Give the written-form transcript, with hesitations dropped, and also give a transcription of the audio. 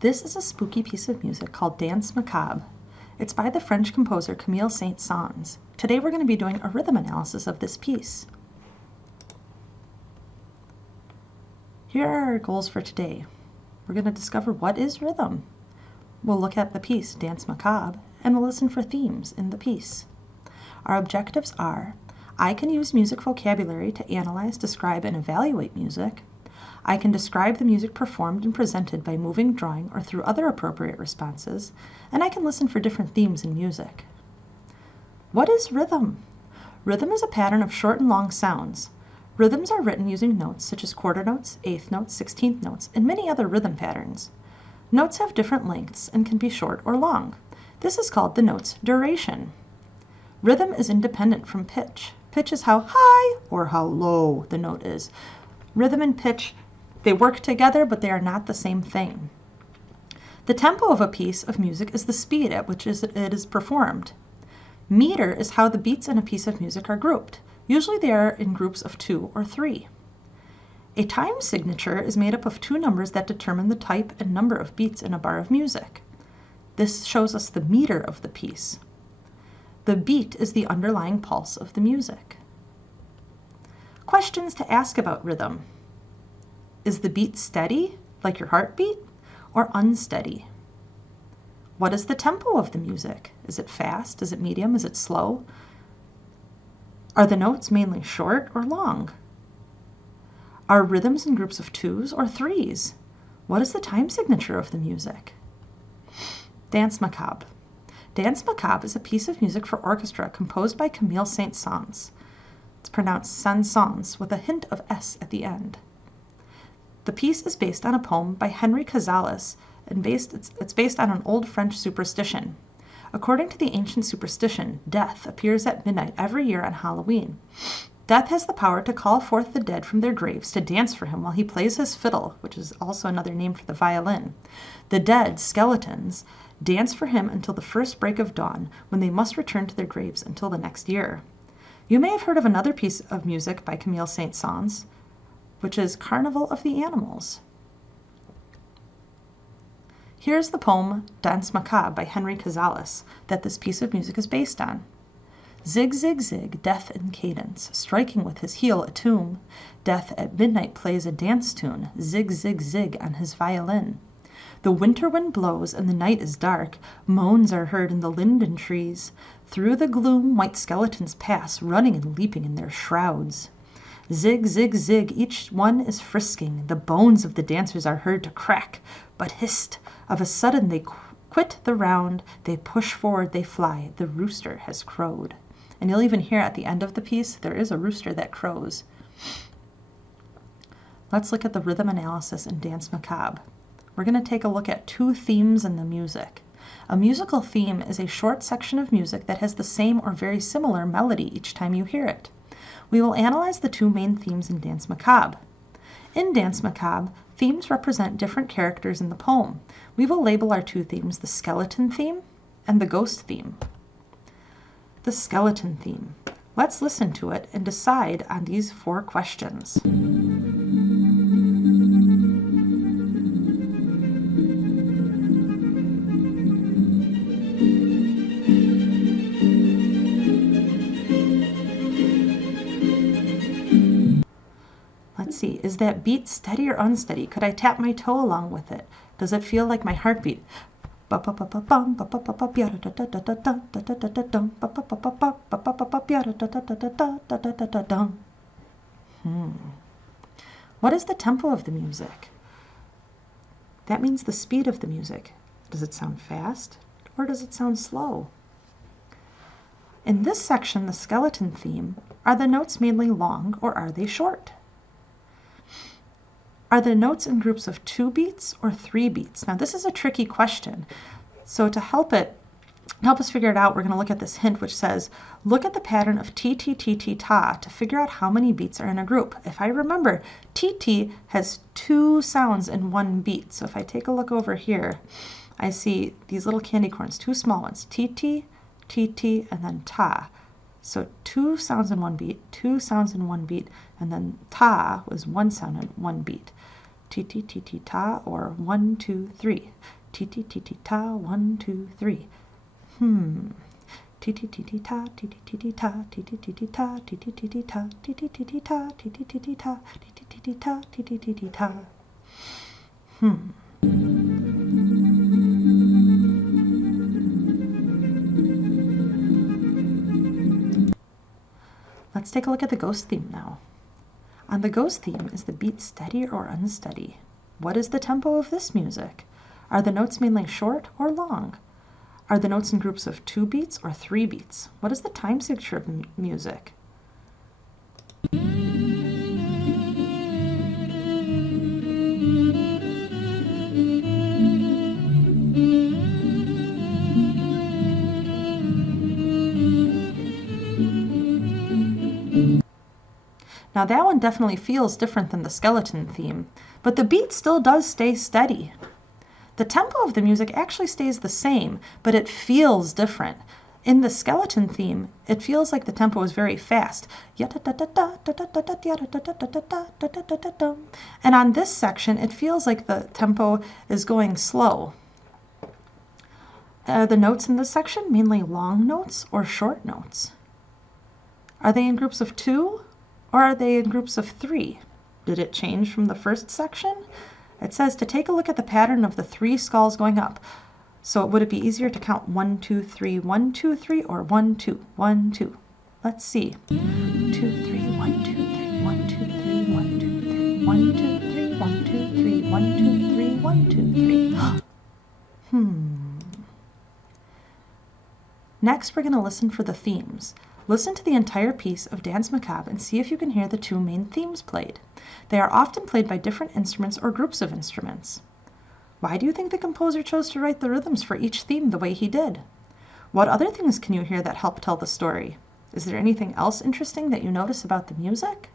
This is a spooky piece of music called Danse Macabre. It's by the French composer Camille Saint-Saëns. Today we're going to be doing a rhythm analysis of this piece. Here are our goals for today. We're going to discover what is rhythm. We'll look at the piece Danse Macabre and we'll listen for themes in the piece. Our objectives are: I can use music vocabulary to analyze, describe, and evaluate music. I can describe the music performed and presented by moving, drawing, or through other appropriate responses, and I can listen for different themes in music. What is rhythm? Rhythm is a pattern of short and long sounds. Rhythms are written using notes such as quarter notes, eighth notes, 16th notes, and many other rhythm patterns. Notes have different lengths and can be short or long. This is called the note's duration. Rhythm is independent from pitch. Pitch is how high or how low the note is. Rhythm and pitch, they work together, but they are not the same thing. The tempo of a piece of music is the speed at which it is performed. Meter is how the beats in a piece of music are grouped. Usually they are in groups of 2 or 3. A time signature is made up of two numbers that determine the type and number of beats in a bar of music. This shows us the meter of the piece. The beat is the underlying pulse of the music. Questions to ask about rhythm. Is the beat steady, like your heartbeat, or unsteady? What is the tempo of the music? Is it fast? Is it medium? Is it slow? Are the notes mainly short or long? Are rhythms in groups of 2s or 3s? What is the time signature of the music? Danse Macabre. Danse Macabre is a piece of music for orchestra composed by Camille Saint-Saëns. It's pronounced Saint-Saëns with a hint of S at the end. The piece is based on a poem by Henri Cazalis, and it's based on an old French superstition. According to the ancient superstition, death appears at midnight every year on Halloween. Death has the power to call forth the dead from their graves to dance for him while he plays his fiddle, which is also another name for the violin. The dead, skeletons, dance for him until the first break of dawn, when they must return to their graves until the next year. You may have heard of another piece of music by Camille Saint-Saëns, which is Carnival of the Animals. Here's the poem Danse Macabre by Henri Cazalis that this piece of music is based on. Zig, zig, zig, death in cadence, striking with his heel a tune. Death at midnight plays a dance tune, zig, zig, zig on his violin. The winter wind blows and the night is dark, moans are heard in the linden trees. Through the gloom white skeletons pass, running and leaping in their shrouds. Zig, zig, zig, each one is frisking, the bones of the dancers are heard to crack, but hist, of a sudden they quit the round, they push forward, they fly, the rooster has crowed. And you'll even hear at the end of the piece, there is a rooster that crows. Let's look at the rhythm analysis in Danse Macabre. We're going to take a look at two themes in the music. A musical theme is a short section of music that has the same or very similar melody each time you hear it. We will analyze the two main themes in Danse Macabre. In Danse Macabre, themes represent different characters in the poem. We will label our two themes the skeleton theme and the ghost theme. The skeleton theme. Let's listen to it and decide on these 4 questions. Let's see, is that beat steady or unsteady? Could I tap my toe along with it? Does it feel like my heartbeat? What is the tempo of the music? That means the speed of the music. Does it sound fast or does it sound slow? In this section, the skeleton theme, are the notes mainly long or are they short? Are the notes in groups of 2 beats or 3 beats? Now this is a tricky question. So to help us figure it out, we're going to look at this hint which says, look at the pattern of T, T, T, T, ta to figure out how many beats are in a group. If I remember, T, T has 2 sounds in 1 beat. So if I take a look over here, I see these little candy corns, 2 small ones, T, T, T, T, and then ta. So 2 sounds in 1 beat, 2 sounds in 1 beat, and then ta was 1 sound in 1 beat. ti-ti-ti-ti-ta, or 1, 2, 3. Ti-ti-ti-ti-ta, 1, 2, 3. Ti-ti-ti-ti-ta, ti-ti-ti-ti-ta, ti-ti-ti-ti-ta, ti-ti-ti-ti-ta, ti-ti-ti-ti-ta, ti-ti-ti-ti-ta, ti-ti-ti-ti-ta, ti-ti-ti-ti-ta. Let's take a look at the ghost theme now. On the ghost theme, is the beat steady or unsteady? What is the tempo of this music? Are the notes mainly short or long? Are the notes in groups of 2 beats or 3 beats? What is the time signature of music? Now that one definitely feels different than the skeleton theme, but the beat still does stay steady. The tempo of the music actually stays the same, but it feels different. In the skeleton theme, it feels like the tempo is very fast. And on this section, it feels like the tempo is going slow. Are the notes in this section mainly long notes or short notes? Are they in groups of 2? Or are they in groups of 3? Did it change from the first section? It says to take a look at the pattern of the 3 skulls going up. So would it be easier to count 1, 2, 3, 1, 2, 3, or 1, 2, 1, 2? Let's see. 2, 3, 1, 2, 3, 1, 2, 3, 1, 2, 3, 1, 2, 3, 1, 2, 3, 1, 2, 3, 1, 2, 3. Next, we're going to listen for the themes. Listen to the entire piece of Danse Macabre and see if you can hear the 2 main themes played. They are often played by different instruments or groups of instruments. Why do you think the composer chose to write the rhythms for each theme the way he did? What other things can you hear that help tell the story? Is there anything else interesting that you notice about the music?